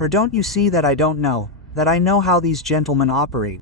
Or don't you see that I don't know, that I know how these gentlemen operate?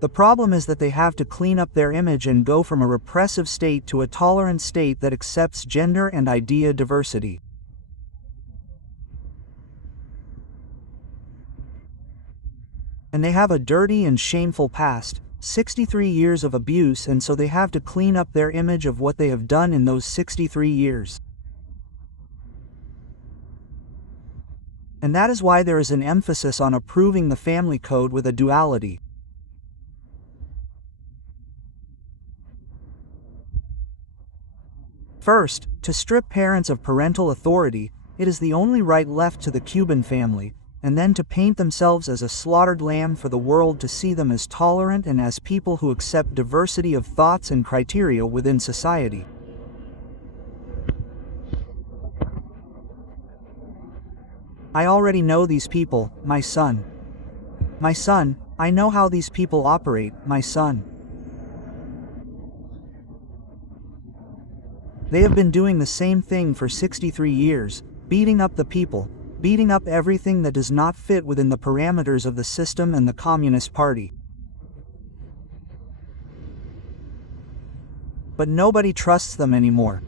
The problem is that they have to clean up their image and go from a repressive state to a tolerant state that accepts gender and idea diversity. And they have a dirty and shameful past, 63 years of abuse, and so they have to clean up their image of what they have done in those 63 years. And that is why there is an emphasis on approving the family code with a duality. First, to strip parents of parental authority, it is the only right left to the Cuban family, and then to paint themselves as a slaughtered lamb for the world to see them as tolerant and as people who accept diversity of thoughts and criteria within society. I already know these people, my son. My son, I know how these people operate, my son. They have been doing the same thing for 63 years, beating up the people, beating up everything that does not fit within the parameters of the system and the Communist Party. But nobody trusts them anymore.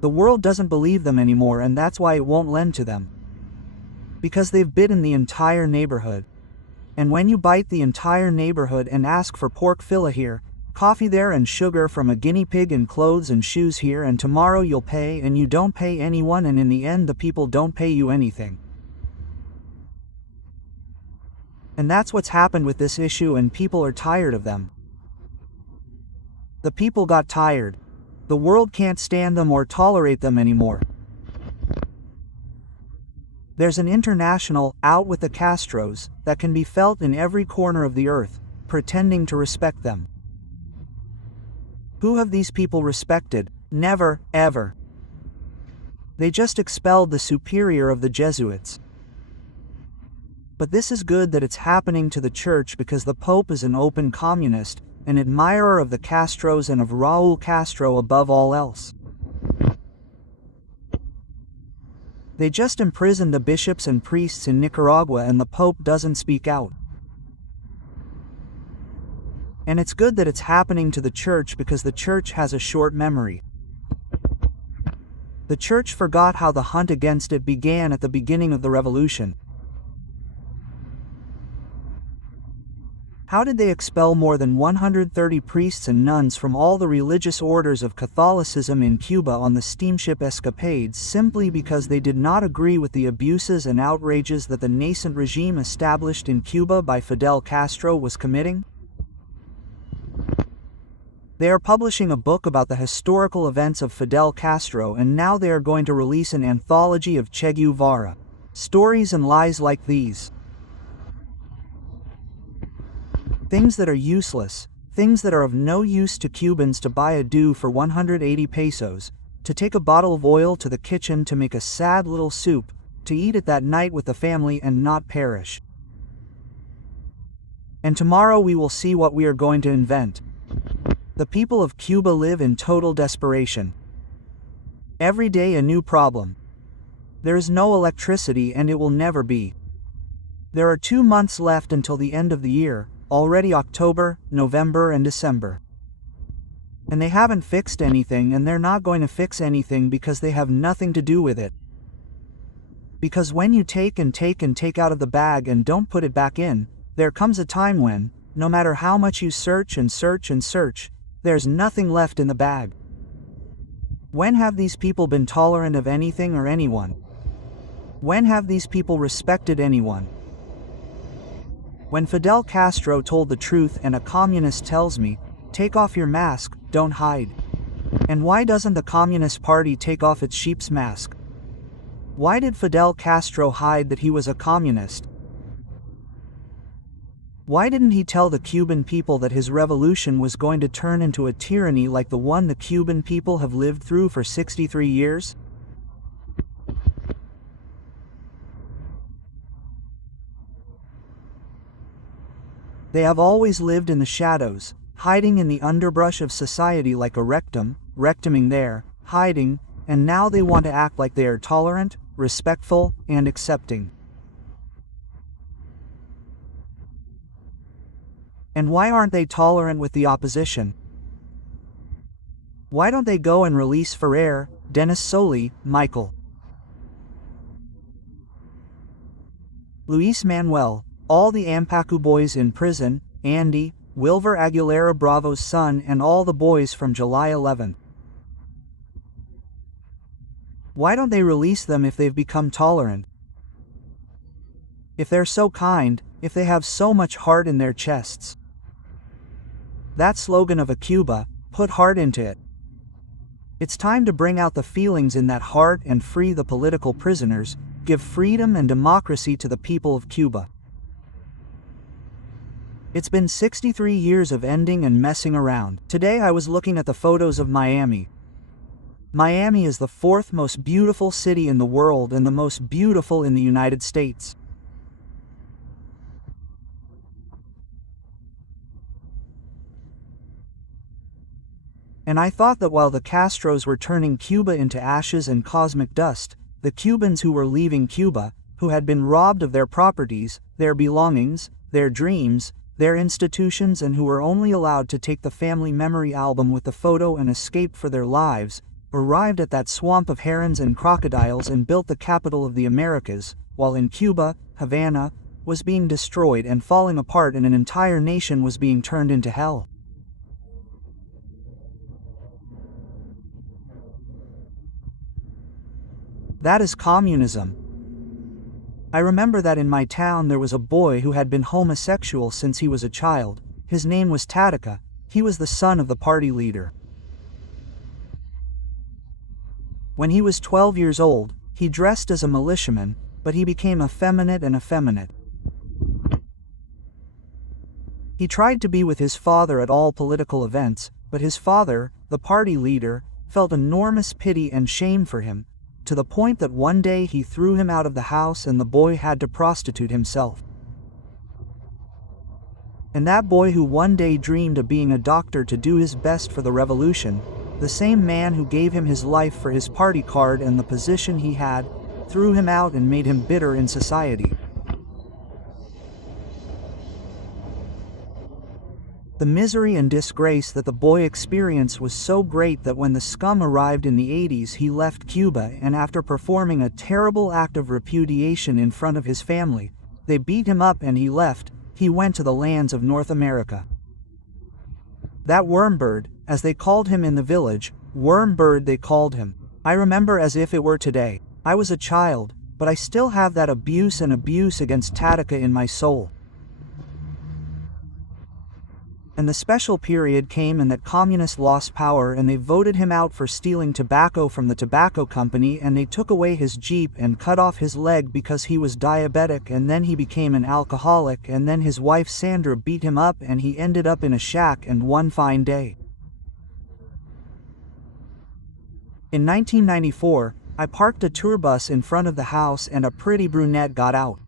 The world doesn't believe them anymore, and that's why it won't lend to them. Because they've bitten the entire neighborhood. And when you bite the entire neighborhood and ask for pork fillet here, coffee there, and sugar from a guinea pig, and clothes and shoes here, and tomorrow you'll pay, and you don't pay anyone, and in the end the people don't pay you anything. And that's what's happened with this issue, and people are tired of them. The people got tired. The world can't stand them or tolerate them anymore. There's an international "out with the Castros" that can be felt in every corner of the earth, pretending to respect them. Who have these people respected? Never, ever. They just expelled the superior of the Jesuits. But this is good that it's happening to the church, because the Pope is an open communist, an admirer of the Castros and of Raúl Castro above all else. They just imprisoned the bishops and priests in Nicaragua, and the Pope doesn't speak out. And it's good that it's happening to the church, because the church has a short memory. The church forgot how the hunt against it began at the beginning of the revolution. How did they expel more than 130 priests and nuns from all the religious orders of Catholicism in Cuba on the steamship escapades, simply because they did not agree with the abuses and outrages that the nascent regime established in Cuba by Fidel Castro was committing? They are publishing a book about the historical events of Fidel Castro, and now they are going to release an anthology of Che Guevara. Stories and lies like these. Things that are useless, things that are of no use to Cubans, to buy a stew for 180 pesos, to take a bottle of oil to the kitchen to make a sad little soup, to eat it that night with the family and not perish. And tomorrow we will see what we are going to invent. The people of Cuba live in total desperation. Every day a new problem. There is no electricity, and it will never be. There are 2 months left until the end of the year, already October, November and December. And they haven't fixed anything, and they're not going to fix anything, because they have nothing to do with it. Because when you take and take out of the bag and don't put it back in, there comes a time when, no matter how much you search and search and search, there's nothing left in the bag. When have these people been tolerant of anything or anyone? When have these people respected anyone? When Fidel Castro told the truth, and a communist tells me, take off your mask, don't hide. And why doesn't the Communist Party take off its sheep's mask? Why did Fidel Castro hide that he was a communist? Why didn't he tell the Cuban people that his revolution was going to turn into a tyranny like the one the Cuban people have lived through for 63 years? They have always lived in the shadows, hiding in the underbrush of society like a rectuming there, hiding, and now they want to act like they are tolerant, respectful, and accepting. And why aren't they tolerant with the opposition? Why don't they go and release Ferrer, Dennis Soli, Michael, Luis Manuel, all the Ampacu boys in prison, Andy, Wilver Aguilera Bravo's son, and all the boys from July 11th? Why don't they release them if they've become tolerant? If they're so kind, if they have so much heart in their chests? That slogan of a Cuba, put heart into it. It's time to bring out the feelings in that heart and free the political prisoners, give freedom and democracy to the people of Cuba. It's been 63 years of ending and messing around. Today I was looking at the photos of Miami. Miami is the fourth most beautiful city in the world and the most beautiful in the United States. And I thought that while the Castros were turning Cuba into ashes and cosmic dust, the Cubans who were leaving Cuba, who had been robbed of their properties, their belongings, their dreams, their institutions, and who were only allowed to take the family memory album with the photo and escape for their lives, arrived at that swamp of herons and crocodiles and built the capital of the Americas, while in Cuba, Havana, was being destroyed and falling apart and an entire nation was being turned into hell. That is communism. I remember that in my town there was a boy who had been homosexual since he was a child. His name was Tatica. He was the son of the party leader. When he was 12 years old, he dressed as a militiaman, but he became effeminate and effeminate. He tried to be with his father at all political events, but his father, the party leader, felt enormous pity and shame for him, to the point that one day he threw him out of the house and the boy had to prostitute himself. And that boy who one day dreamed of being a doctor to do his best for the revolution, the same man who gave him his life for his party card and the position he had, threw him out and made him bitter in society. The misery and disgrace that the boy experienced was so great that when the scum arrived in the 80s he left Cuba, and after performing a terrible act of repudiation in front of his family, they beat him up and he left. He went to the lands of North America. That wormbird, as they called him in the village, wormbird they called him. I remember as if it were today. I was a child, but I still have that abuse against Tatica in my soul. And the special period came and that communists lost power and they voted him out for stealing tobacco from the tobacco company, and they took away his Jeep and cut off his leg because he was diabetic, and then he became an alcoholic, and then his wife Sandra beat him up and he ended up in a shack. And one fine day, in 1994, I parked a tour bus in front of the house and a pretty brunette got out.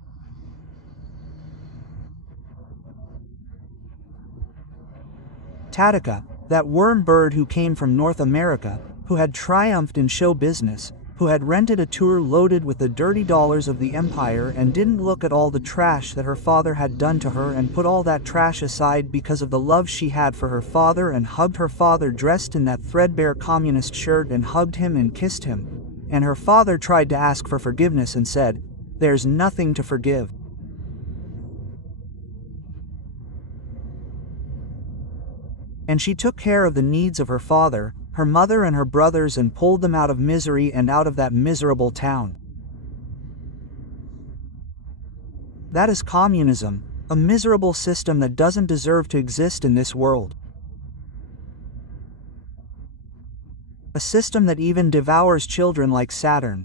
Tatica, that wormbird who came from North America, who had triumphed in show business, who had rented a tour loaded with the dirty dollars of the empire and didn't look at all the trash that her father had done to her and put all that trash aside because of the love she had for her father, and hugged her father dressed in that threadbare communist shirt and hugged him and kissed him. And her father tried to ask for forgiveness and said, "There's nothing to forgive." And she took care of the needs of her father, her mother and her brothers, and pulled them out of misery and out of that miserable town. That is communism, a miserable system that doesn't deserve to exist in this world. A system that even devours children like Saturn.